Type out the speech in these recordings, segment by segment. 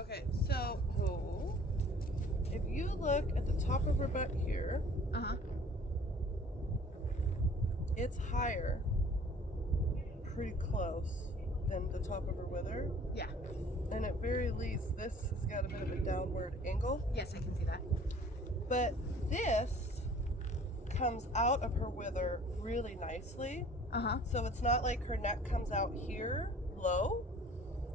Okay, so if you look at the top of her butt here, it's higher, pretty close, than the top of her wither. Yeah. And at very least, this has got a bit of a downward angle. Yes, I can see that. But this comes out of her wither really nicely. So it's not like her neck comes out here low.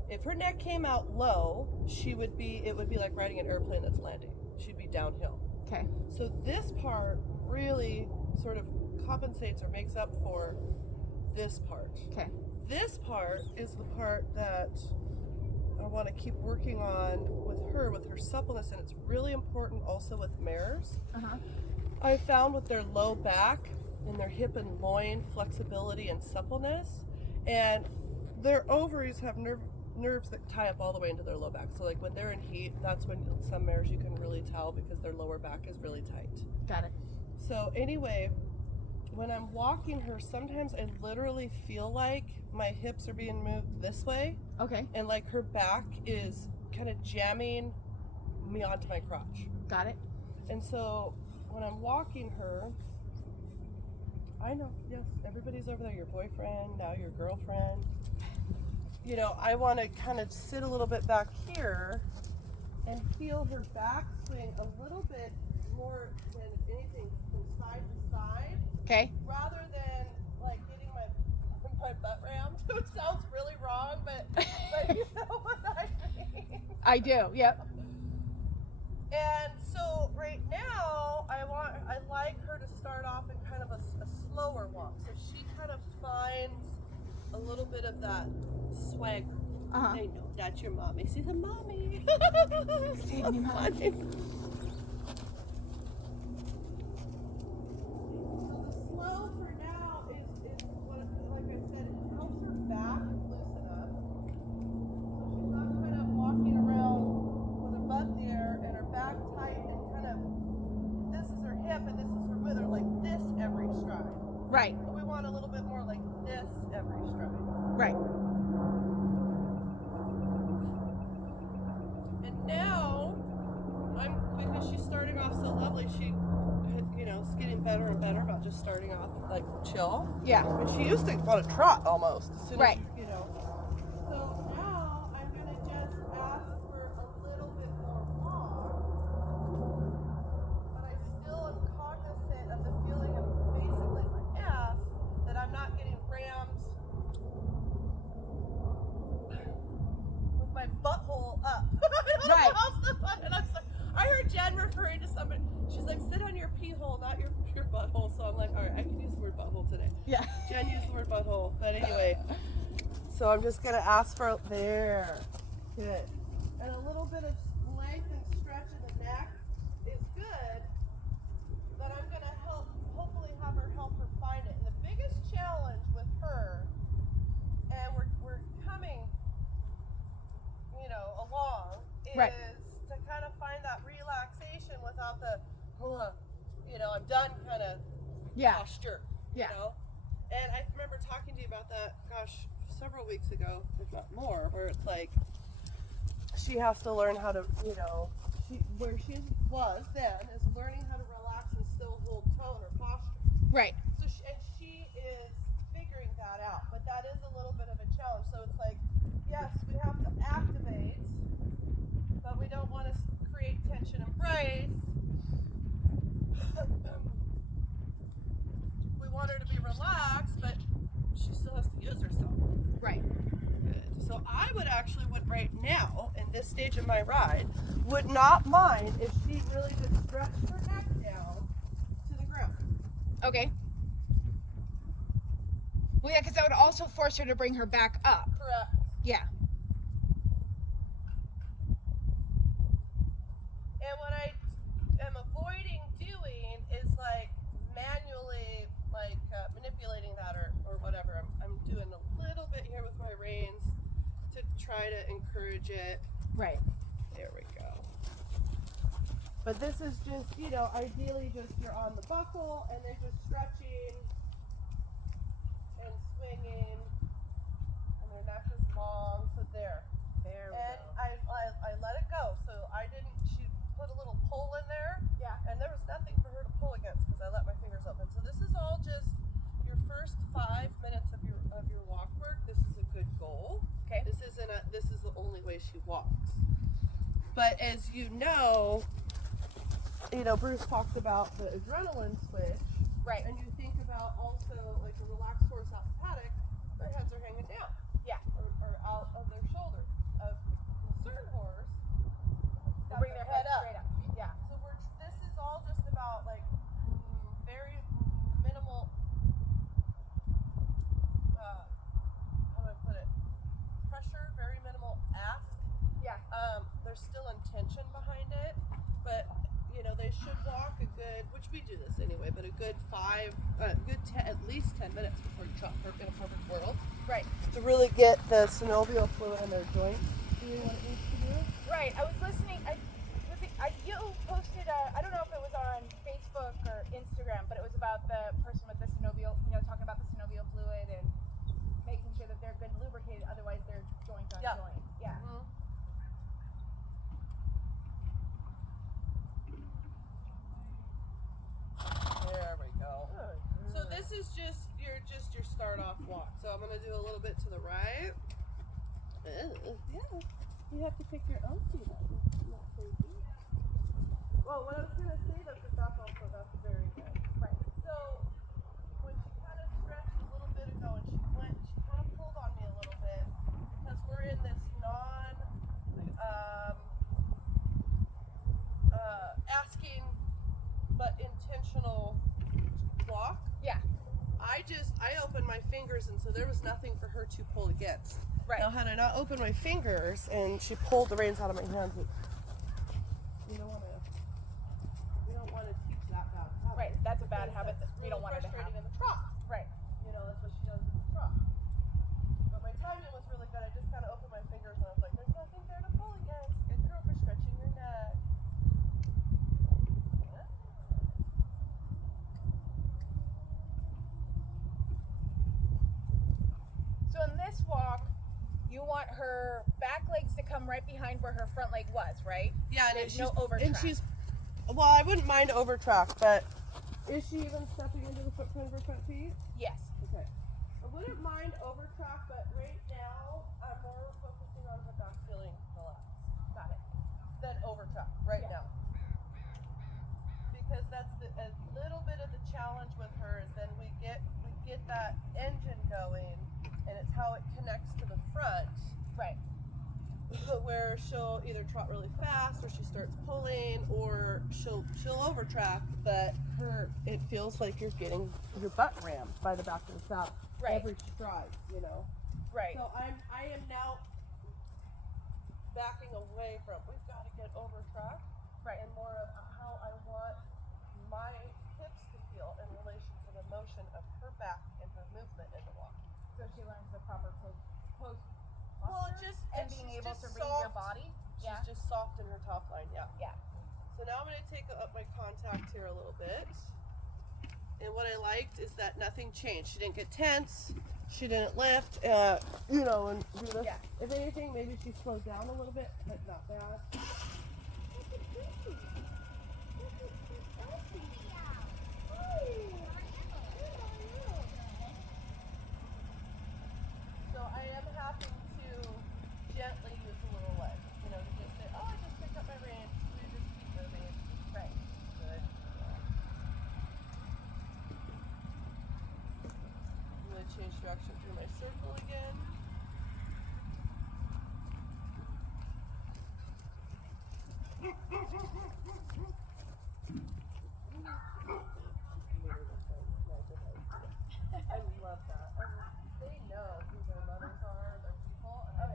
If her neck came out low, it would be like riding an airplane that's landing. She'd be downhill. Okay. So this part really sort of compensates or makes up for this part. Okay. This part is the part that I want to keep working on with her suppleness, and it's really important also with mares. I found with their low back and their hip and loin flexibility and suppleness, and their ovaries have nerves that tie up all the way into their low back. So like when they're in heat, that's when some mares you can really tell because their lower back is really tight. Got it. So anyway, when I'm walking her, sometimes I literally feel like my hips are being moved this way. Okay. And like her back is kind of jamming me onto my crotch. Got it. And so when I'm walking her, I know, yes, everybody's over there, your boyfriend, now your girlfriend. You know, I want to kind of sit a little bit back here and feel her back swing a little bit more than anything from side to side. Okay. Rather than like getting my butt rammed, which sounds really wrong, but you know what I mean. I do. Yep. And so right now, I like her to start off in kind of a slower walk, so she kind of finds a little bit of that swagger. I know that's your mommy. She's a mommy. Say So me, Mom. funny. Right. But we want a little bit more like this every stride. Right. And now, because she's starting off so lovely, she, you know, is getting better and better about just starting off like chill. Yeah. And she used to want to trot almost as soon right. as, you know. So now I'm going to just ask for a little bit more walk. But I still am cognizant of the feeling of basically my ass that I'm not getting rammed with my butthole up. Right. And I heard Jen referring to somebody. She's like, sit on your pee hole, not your butthole. So I'm like, all right, I can use the word butthole today. Yeah. Jen used the word butthole. But anyway, so I'm just going to ask for there. Good. And a little bit of length and stretch in the neck is good. But I'm going to hopefully help her find it. And the biggest challenge with her, and we're coming, you know, along, is right. to kind of find that relaxation without the, you know, I'm done kind of posture. Yeah. You know? And I remember talking to you about that, gosh, several weeks ago, if not more, where it's like she has to learn how to, you know, where she was then is learning how to relax and still hold tone or posture. Right. So she is figuring that out, but that is a little bit of a challenge. So it's like, yes, we have to activate, but we don't want to create tension and brace. We want her to be relaxed, but she still has to use herself. Right. Good. So I would right now, in this stage of my ride, would not mind if she really just stretched her neck down to the ground. Okay. Well, yeah, because that would also force her to bring her back up. Correct. Yeah. And what I am avoiding doing is like manually manipulating that or whatever. I'm doing a little bit here with my reins to try to encourage it. Right. There we go. But this is just, ideally just you're on the buckle and then just stretching and swinging, and their neck is long, so there. There we And go. I let it pull in there. Yeah. And there was nothing for her to pull against because I let my fingers open. So this is all just your first 5 minutes of your walk work. This is a good goal. Okay. This is the only way she walks. But as you know, Bruce talked about the adrenaline switch. Right. And you think about also like a relaxed horse out in paddock, their heads are hanging down. Yeah. Or out of their shoulder. A concerned horse, They'll bring their head straight up. Yeah. So this is all just about like very minimal, how do I put it? Pressure, very minimal ask. Yeah. There's still intention behind it, but they should walk a good, which we do this anyway, but a good at least 10 minutes before you trot in a perfect world. Right. To really get the synovial fluid in their joints doing what it needs to do. Right. I was listening. You posted. I don't know if it was on Facebook or Instagram, but it was about the person with the synovial. Talking about the synovial fluid and making sure that they're good and lubricated. Otherwise, they're joint on joint. Yeah. Mm-hmm. There we go. So this is just your start off walk. So I'm gonna do a little bit to the right. Yeah. You have to pick your own feet up. Not crazy. Well, what I was gonna say though, because that's very good. Right. So when she kind of stretched a little bit ago and she kind of pulled on me a little bit because we're in this asking but intentional walk. Yeah. I opened my fingers, and so there was nothing for her to pull against. Right. Now, had I not opened my fingers and she pulled the reins out of my hands, we don't want to teach that bad habit. Right. That's a bad habit that we don't want her to have. Frustrating in the trot. Right. That's what she does in the trot. But my timing was really good. I just kind of opened my fingers and I was like, "There's nothing there to pull against. Good girl for stretching your neck." So in this walk, you want her back legs to come right behind where her front leg was, right? Yeah, and there's no overtrack. And well, I wouldn't mind overtrack, but is she even stepping into the footprint of her front feet? Yes. Okay. I wouldn't mind overtrack, but right now I'm more focusing on her back feeling relaxed. Got it. Than overtrack right now. Because that's a little bit of the challenge with her is then we get that engine going, and it's how it connects to the front. Right. Where she'll either trot really fast, or she starts pulling, or she'll overtrack, but it feels like you're getting your butt rammed by the back of the saddle. Right. Every stride, Right. So I am now backing away from we've got to get overtrack. Right. And more of how I want my hips to feel in relation to the motion of her back and her movement in the walk. So she learns the proper pose Well, and being she's able just to read your soft. body. She's just soft in her top line, yeah. Yeah. So now I'm going to take up my contact here a little bit. And what I liked is that nothing changed. She didn't get tense. She didn't lift, and do this. Yeah. If anything, maybe she slowed down a little bit, but not bad. So I am happy to gently use a little leg, to just say, oh, I just picked up my reins. We just keep moving. Right. Good. I'm going to change direction through my circle again. I love that. They know who their mothers are, their people. And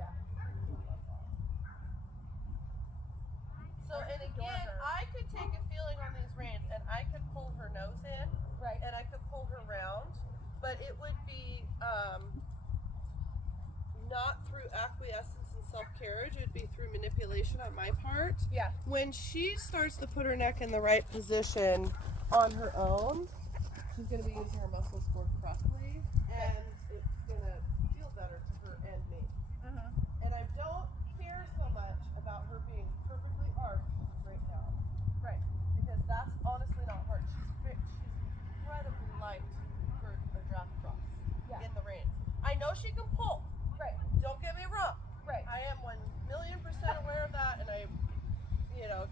So, and again, I could take a feeling on these reins and I could pull her nose in. Right. And I could pull her round, but it would be not through acquiescence and self-carriage. It would be through manipulation on my part. Yeah. When she starts to put her neck in the right position on her own, she's going to be using her muscles more correctly, and it's going to feel better to her and me. And I don't care so much about her being perfectly arched right now. Right.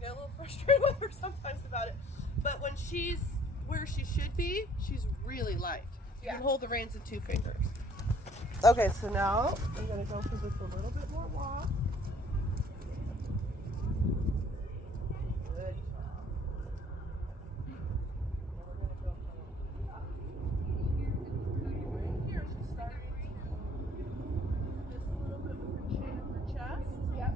get a little frustrated with her sometimes about it. But when she's where she should be, she's really light. You can hold the reins in 2 fingers. Okay, so now I'm going to go for just a little bit more walk. Good job. Now we're going to go for right here. She's starting to do this a little bit with her chin and her chest. Yep.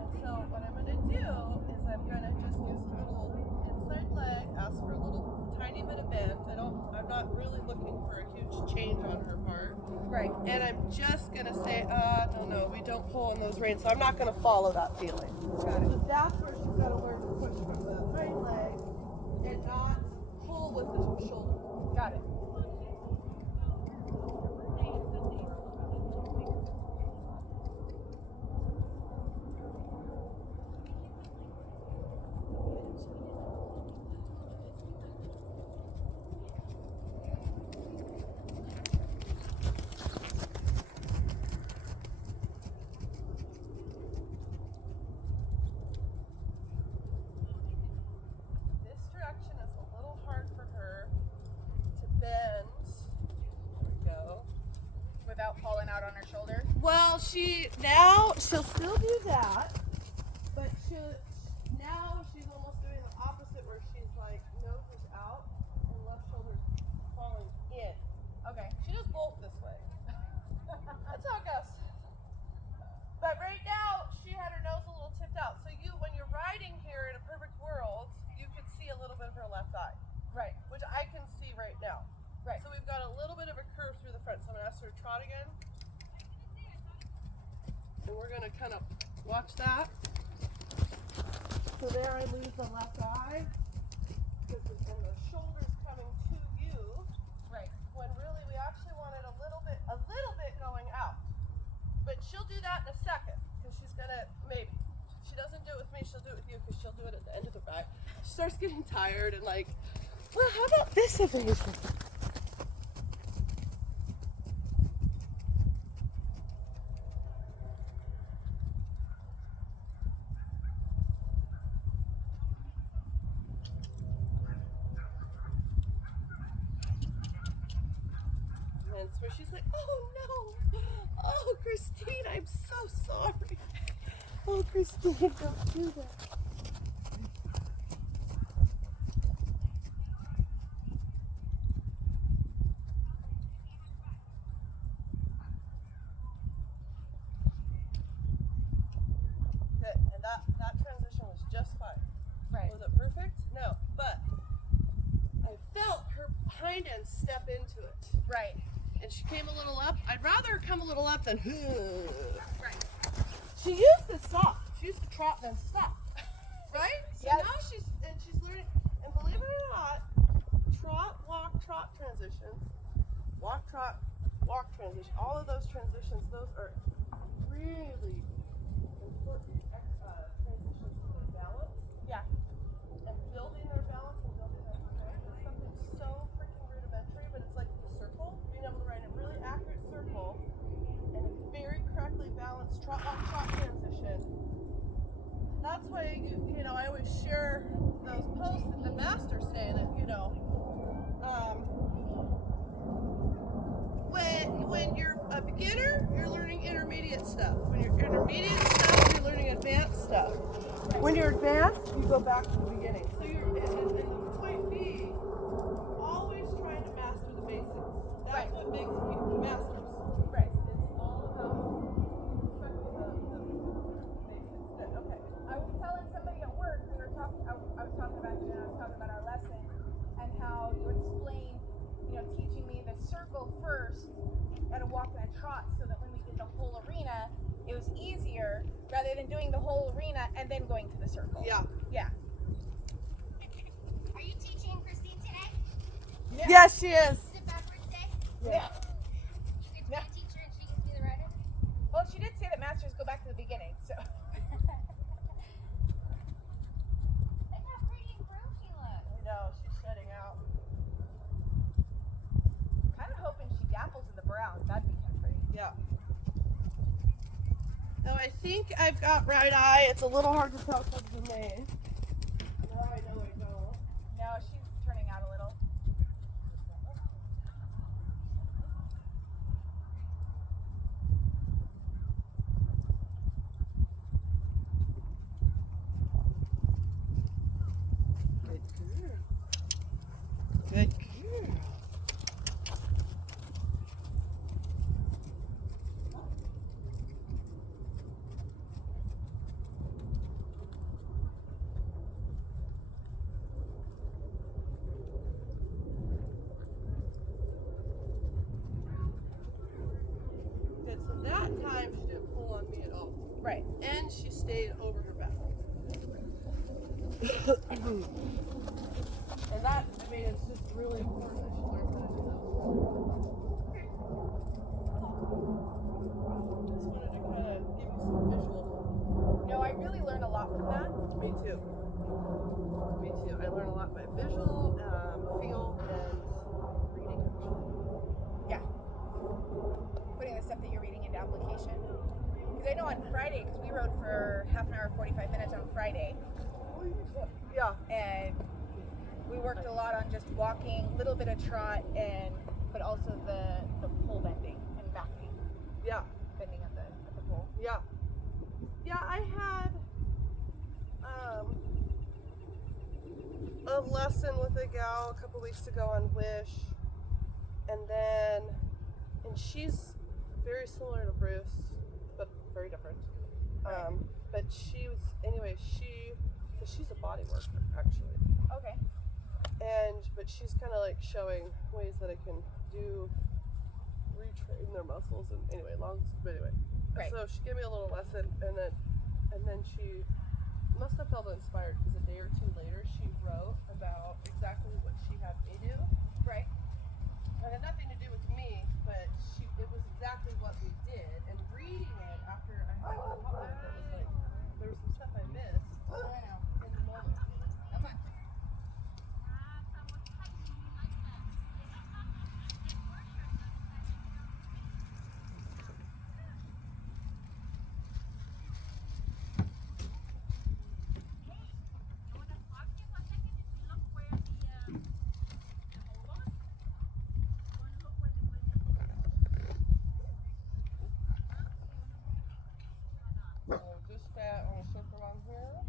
And so what I'm going to do is I'm going to just use a little inside leg, ask for a little tiny bit of bend. I'm not really looking for a huge change on her part. Right. And I'm just going to say, no, we don't pull on those reins, so I'm not going to follow that feeling. Got it. So that's where she's got to learn to push from the hind leg and not pull with the shoulder. Got it. Without falling out on her shoulder? Well, she'll still do that, but now she's almost doing the opposite where she's like nose is out and left shoulder's falling in. Okay. She does both this way. That's how it goes. But right now she had her nose a little tipped out. So when you're riding here in a perfect world, you could see a little bit of her left eye. Right. Which I can see right now. Right. So we've got a little bit of a curve through the front. So I'm going to ask her to trot again. And we're going to kind of watch that. So there I lose the left eye. And the shoulder's coming to you. Right. When really we actually want it a little bit going out. But she'll do that in a second. Because she's going to, maybe. She doesn't do it with me, she'll do it with you. Because she'll do it at the end of the ride. She starts getting tired and like, well, how about this evasion? Where she's like, oh no, oh Christine, I'm so sorry. Oh Christine, don't do that. Good, and that transition was just fine. Right. Was it perfect? No, but I felt her hind end step into it. Right. And she came a little up. I'd rather her come a little up than Right. She used to stop. She used to trot then stop. Right? So Yes. now she's learning, and believe it or not, trot, walk, trot transitions, walk, trot, walk transition, all of those transitions, those are really important transitions for their balance. Yeah. And building their balance and building their strength is something so freaking rudimentary, but it's like the circle, being able to ride a really accurate circle and a very correctly balanced trot, walk, trot transition. That's why I always share those posts that the masters say that when you're a beginner, you're learning intermediate stuff. When you're intermediate stuff, you're learning advanced stuff. When you're advanced, you go back to the beginning. So you're in the point B, always trying to master the basics. That's what makes people masters. Right. It's all about perfecting the basics. Good. Okay. I was telling somebody at work, I was talking about you and I was talking about our lesson and how you explained, teaching me the circle first and a walk and a trot so that when we did the whole arena, it was easier rather than doing the whole arena and then going to the circle. Yeah. Yeah. Are you teaching Christine today? Yeah. Yes, she is. Is it backwards day? Yeah. You get to be a teacher and she gets to be the rider? Well, she did say that masters go back to the beginning, so. Look how pretty and grown she looks. I know, she's shedding out. Kind of hoping she dapples in the brown. That'd be kind of pretty. Yeah. No, I think I've got right eye. It's a little hard to tell because of the mane. stayed over her back. And that, I mean, it's just really important that she learns how to do those. Just wanted to kind of give you some visual. No, I really learned a lot from that. Me too. Me too. I learn a lot by visual, feel, and reading, actually. Yeah. Putting the stuff that you're reading into application. Because I know on Friday, because we rode for half an hour, 45 minutes on Friday. Yeah. And we worked a lot on just walking, a little bit of trot, but also the pole bending and backing. Yeah. Bending at the pole. Yeah. Yeah, I had a lesson with a gal a couple weeks ago on Wish, and she's very similar to Bruce, but very different. But she was, anyway, she's a body worker, actually. Okay. But she's kind of like showing ways that I can retrain their muscles, and anyway, Right. So she gave me a little lesson, and then she must have felt inspired because a day or two later she wrote about exactly what she had me do. Right. It had nothing to do with me, but it was exactly what we did. And reading it after I had to talk with her, it was like there was some stuff I missed I know. in the moment. Come on. So just that on a circle on here.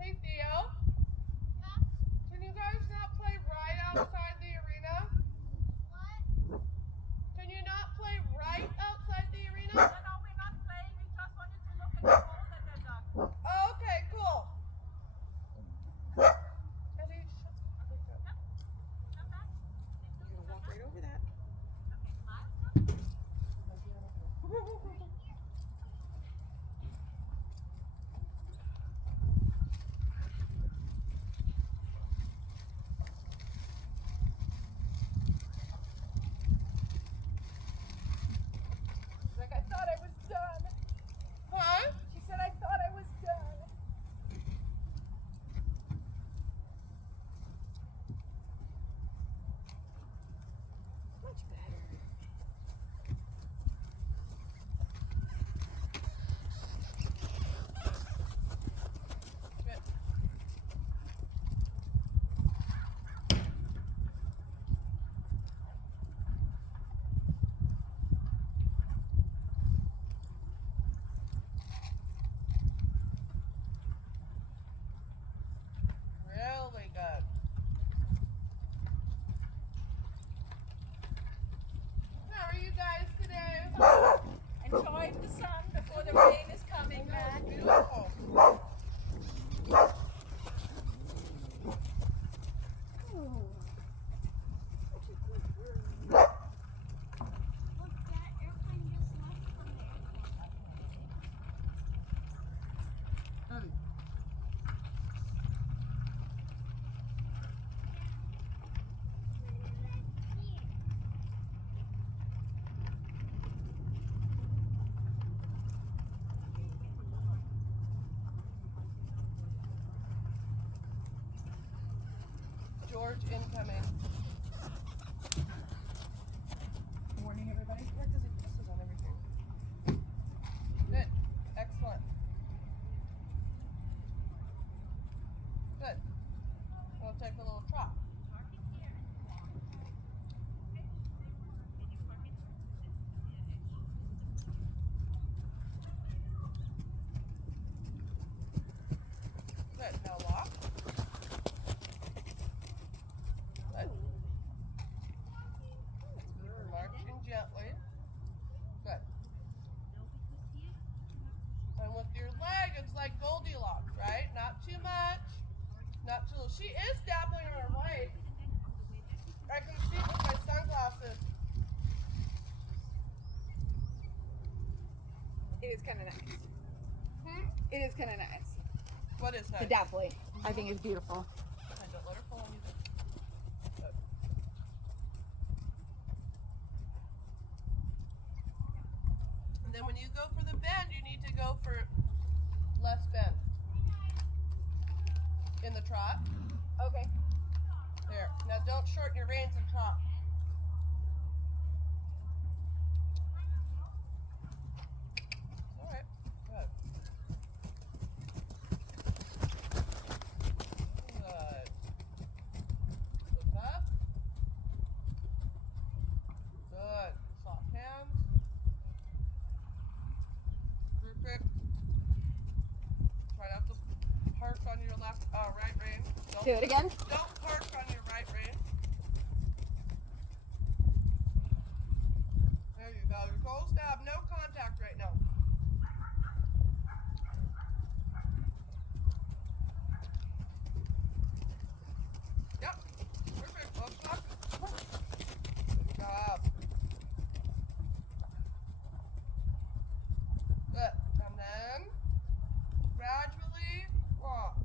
Hey Theo, can you guys not play right outside the arena? Can you not play right outside the arena? Oh, okay, cool. Eddie, shut up. You're gonna walk right over that. She's like, I thought I was done. Huh? She said, I thought I was done. Much better. Good. Really good. How are you guys today? Enjoying the sun before the rain is coming back. Beautiful. Look, that airplane just left from there. Eddie. George incoming. Morning, everybody. Yeah, because it pisses on everything. Good. Excellent. Good. We'll take a little trot. Good. Now walk. Good. It is kind of nice. It is kind of nice. What is The nice? dapple. I think is beautiful. I don't let her fall on you. Good. And then when you go for the bend, you need to go for less bend. In the trot. Okay. There. Now don't shorten your reins and trot. All right. Good. Good. Look up. Good. Soft hands. Perfect. Try not to park on your right rein. Do it again. Don't park on your right rein. There you go. Your goal is to have no contact right now. Yep. Perfect. Look up. Good job. Good. And then gradually walk.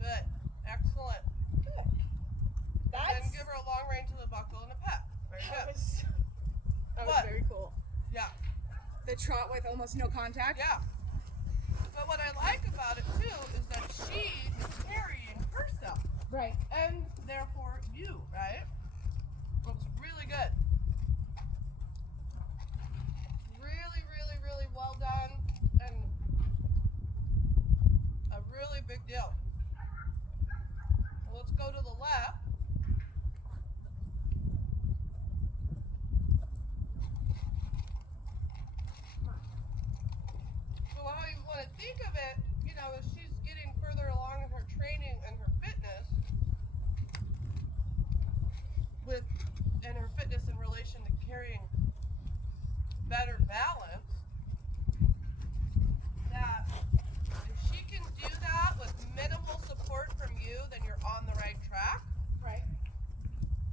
Good. Excellent. Good. And That's then give her a long rein to the buckle and a pet. Very that good. was What? very cool. Yeah. The trot with almost no contact. Yeah. But what I like about it too is that she is carrying herself Right. and therefore you, right? Looks really good. Really, really, really well done and a really big deal. Let's go to the left. So how you want to think of it, you know, as she's getting further along in her training and her fitness, and her fitness in relation to carrying better balance, that if she can do that with minimal support from you, then you're on the right track. Right.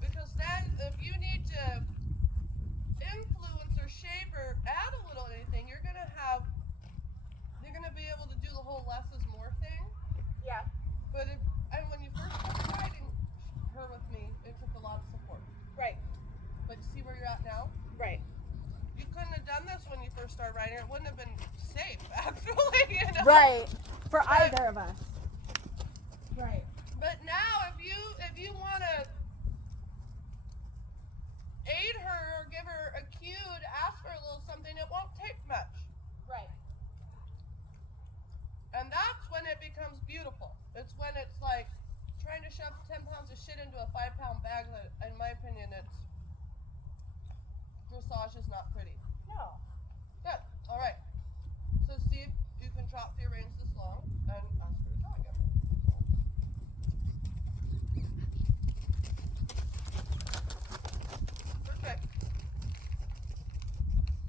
Because then if you need to influence or shape or add a little anything, you're gonna be able to do the whole less is more thing. Yeah. But and when you first started riding her with me, it took a lot of support. Right. But you see where you're at now? Right. You couldn't have done this when you first started riding. It wouldn't have been safe, actually. You know? Right. For But- either of us. Right. But now, if you want to aid her or give her a cue to ask for a little something, it won't take much. Right. And that's when it becomes beautiful. It's when it's like trying to shove 10 pounds of shit into a 5-pound bag that, in my opinion, dressage is not pretty. No. Good. All right. So see if you can trot for your reins this long and ask her to trot again. Perfect.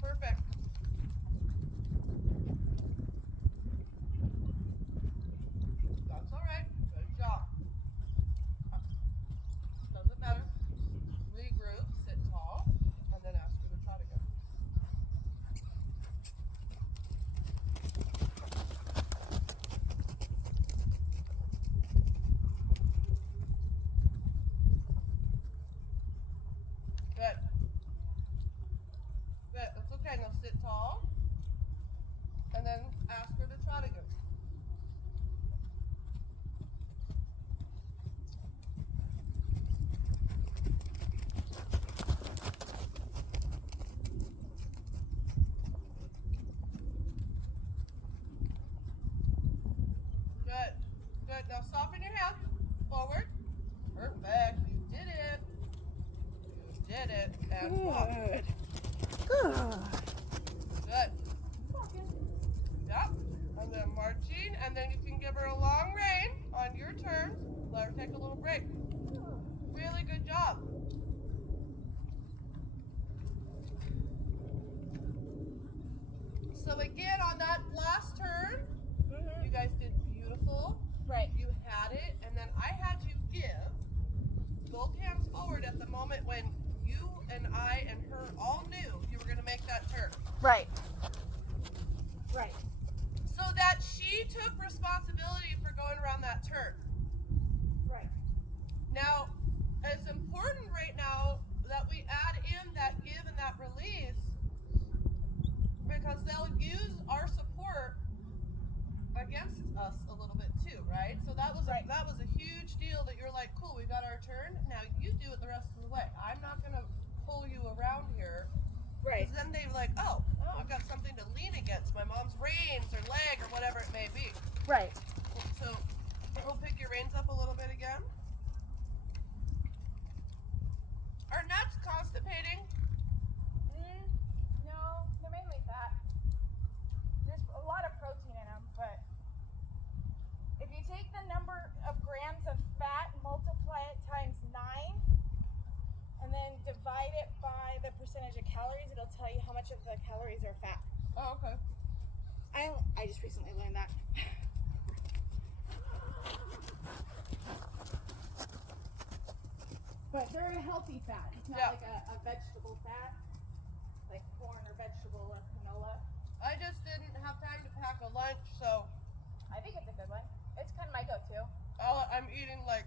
Perfect. That's all right. Good job. Doesn't matter. Regroup, sit tall, and then ask her to trot again. Good. Good. That's okay. Now sit tall, and then ask her to trot again. Good. Good. Now soften your hands forward. Perfect. You did it. You did it. And walk. Good. Good. Good. Yep. And then marching, and then you can give her a long rein on your turns. Let her take a little break. Really good job. So again, on that last turn, you guys did beautiful. Right. You had it, and then I had you give both hands forward at the moment when you and I and her all knew you were going to make that turn. Right. Right. So that she took responsibility for going around that turn. Right. Now, it's important right now that we add in that give and that release, because they'll use our support against us a little bit too, right? So that was Right. that was a huge deal that you're like, cool, we got our turn. Now you do it the rest of the way. I'm not gonna pull you around here. Right. Because then they're like, oh, I've got something to lean against, my mom's reins or leg or whatever it may be. Right. So we'll pick your reins up a little bit again. Are nuts constipating? No, they're mainly fat. There's a lot of protein in them, but if you take the number of grams of fat, multiply it times 9, and then divide it by the percentage of calories, it'll tell you how much of the calories are fat. Oh, okay. I just recently learned that. But they're a healthy fat. It's not like a vegetable fat, like corn or vegetable or canola. I just didn't have time to pack a lunch, so I think it's a good one. It's kind of my go-to. I'm eating like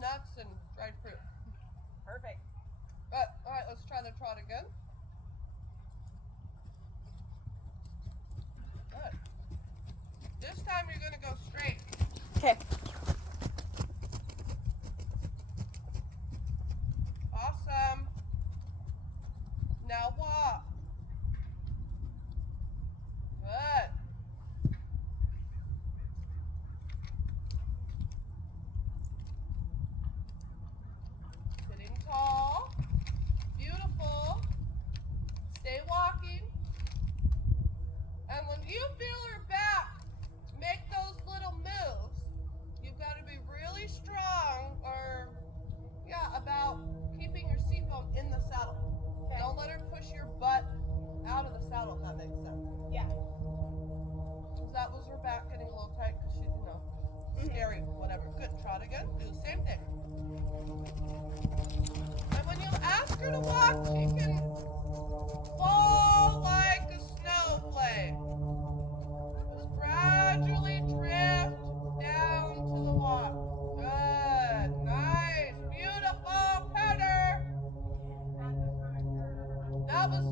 nuts and dried fruit. Perfect. But all right, let's try the trot again. Good. This time you're gonna go straight. Okay. Awesome. Now walk. Good. Sitting tall. Beautiful. Stay walking. And when you feel her back make those little moves, you've got to be really strong about keeping your seatbelt in the saddle. Okay. Don't let her push your butt out of the saddle, if that makes sense. Yeah. Because that was her back getting a little tight because she, scary, whatever. Good, trot again. Do the same thing. And when you ask her to walk, she can fall like a snowflake. Just gradually drift down to the walk. Good, nice, beautiful, patter. That was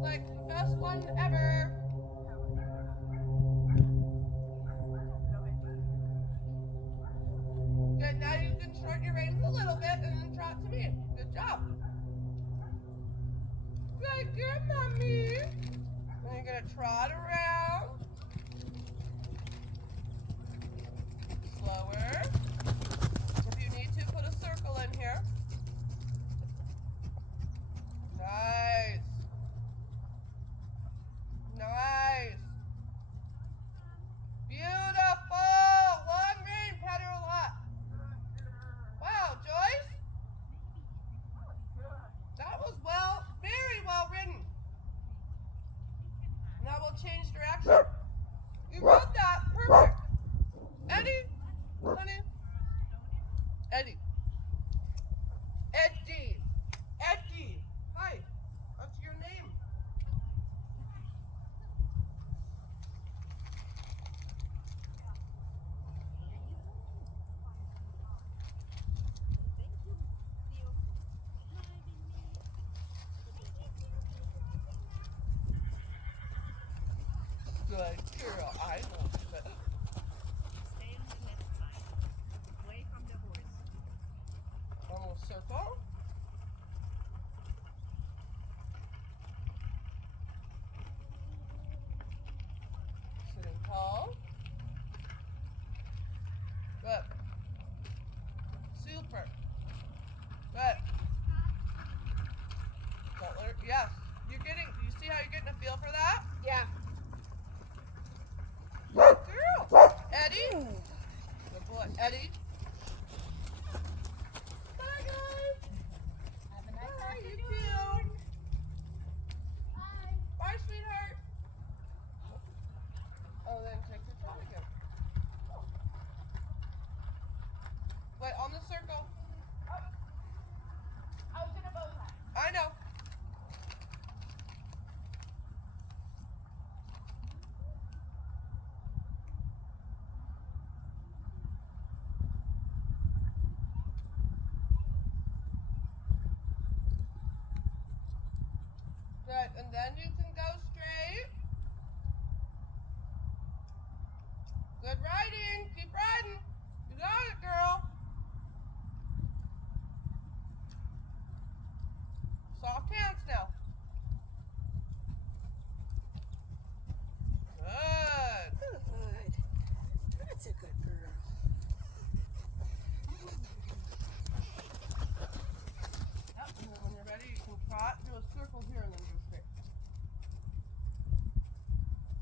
like the best one ever. Good, now you can short your reins a little bit and then trot to me. Good job. Good girl, mommy. And you're gonna trot around. Slower. If you need to, put a circle in here. Nice. Nice. Beautiful. Long rein, patter a lot. Wow, Joyce. That was very well ridden. Now we'll change direction. You rode that perfect. Eddie, honey. Eddie. Eddie. Eddie. Hi. What's your name? Good girl. I love it. Stay on the left side, away from the horse. Almost circle. Sitting tall. Good. Super. Good. Butler. Yes. You see how you're getting a feel for that? Yeah. Good girl. Eddie. Good boy. Eddie. Bye, guys. Have a nice Bye, you afternoon. too. Bye, sweetheart. Oh, then take your trot again. Wait, on the circle. I was in a bow tie. I know. Good, and then you can go straight. Good riding. Keep riding. You got it, girl. Soft hands now. Good. Good. That's a good girl. Yep, and then when you're ready, you can trot, do a circle here, and then go straight.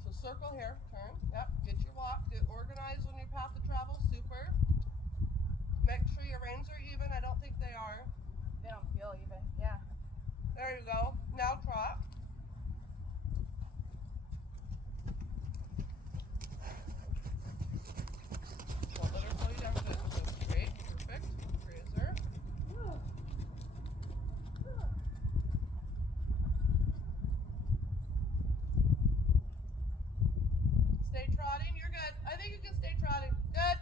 So circle here, turn, yep, get your walk, get organized on your path of travel, super. Make sure your reins are even, I don't think they are. They don't feel even. Yeah. There you go, now trot. Don't let her slow you down, good, so straight, perfect, razor. Stay trotting, you're good. I think you can stay trotting. Good.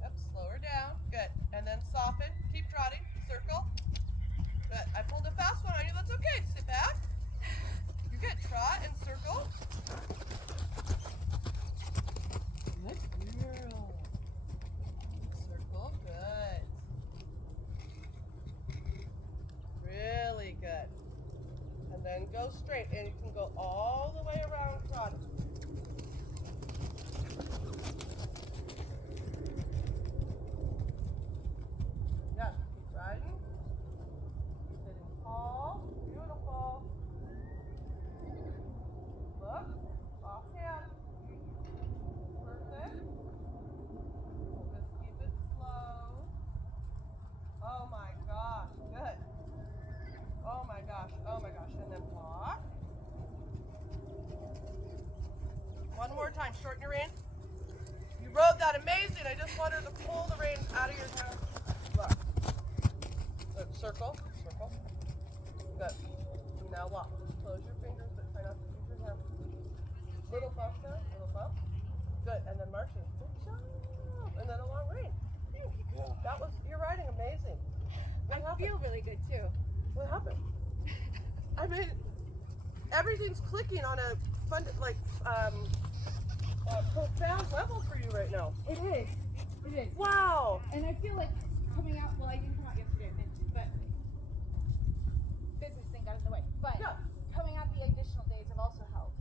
Yep, slow her down. Good. And then soften. Keep trotting. Circle. Good. I pulled a fast one on you. That's okay. Sit back. You're good. Trot and circle. Good girl. Circle. Good. Really good. And then go straight, and you can go all the way around trot. Yeah, keep riding. Sitting tall. Beautiful. Look. Off hand. Perfect. Just keep it slow. Oh my gosh. Good. Oh my gosh, oh my gosh. And then walk. One more time, shorten your reins. You rode that amazing. I just want her to pull the reins out of your hand. Look. Good. Circle, circle. Good. Now walk. Just close your fingers, but try not to use your hand. Little bump there, little bump. Good, and then marching. Good job. And then a long rein. That was, you're riding amazing. I feel really good too. What happened? I mean, everything's clicking on a fun, like, profound level for you right now. It is. It is. Wow. And I feel like coming out, well, I didn't come out yesterday, I meant to, but business thing got in the way. But Yeah. coming out the additional days have also helped.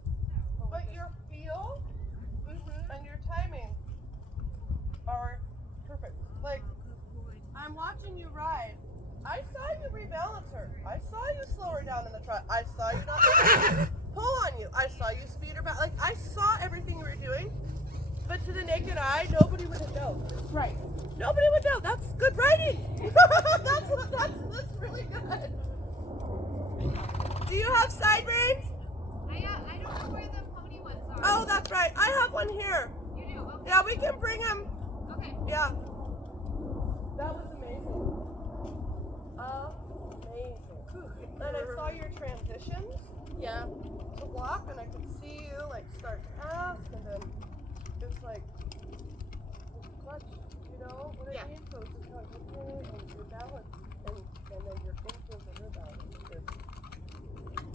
But your feel and your timing are perfect. Like, I'm watching you ride. I saw you rebalance her. I saw you slow her down in the trot. I saw you not pull on you. I saw you speed her back. Like, I saw everything you were doing. But to the naked eye, nobody would have known. Right. Nobody would know. That's good riding. that's really good. Do you have side reins? I don't know where the pony ones are. Oh, that's right. I have one here. You do? Okay. Yeah, we can bring him. Okay. Yeah. That was amazing. Amazing. And I saw your transitions. Yeah. To walk, and I could see you like start to ask, and then it was like clutch, you know what I mean? So it's just how you play and your balance, and then your influence and your balance.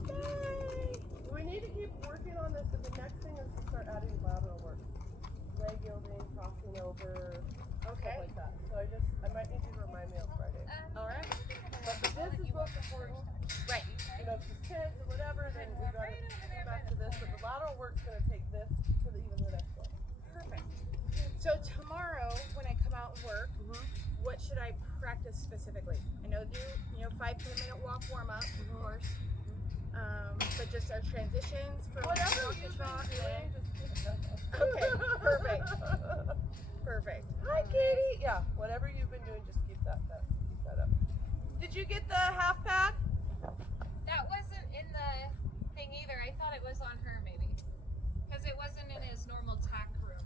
Yay! We need to keep working on this, but the next thing is to start adding lateral work, leg yielding, crossing over, stuff like that. So I might need you to remind me on Friday. All right. But this is most important. Right. You know, if it's kids or whatever, then we got to come back to this. But the lateral work's going to take this to the next one. Perfect. So tomorrow, when I come out and work, what should I practice specifically? I know do 5-10 minute walk warm up, of course. But just our transitions from Whatever walk to you've trot. been doing, just keep it up. Okay, perfect. Perfect. Hi, Katie. Yeah, whatever you've been doing, just keep that up. Did you get the half pad? That wasn't in the thing either. I thought it was on her maybe. Because it wasn't in his normal tack room.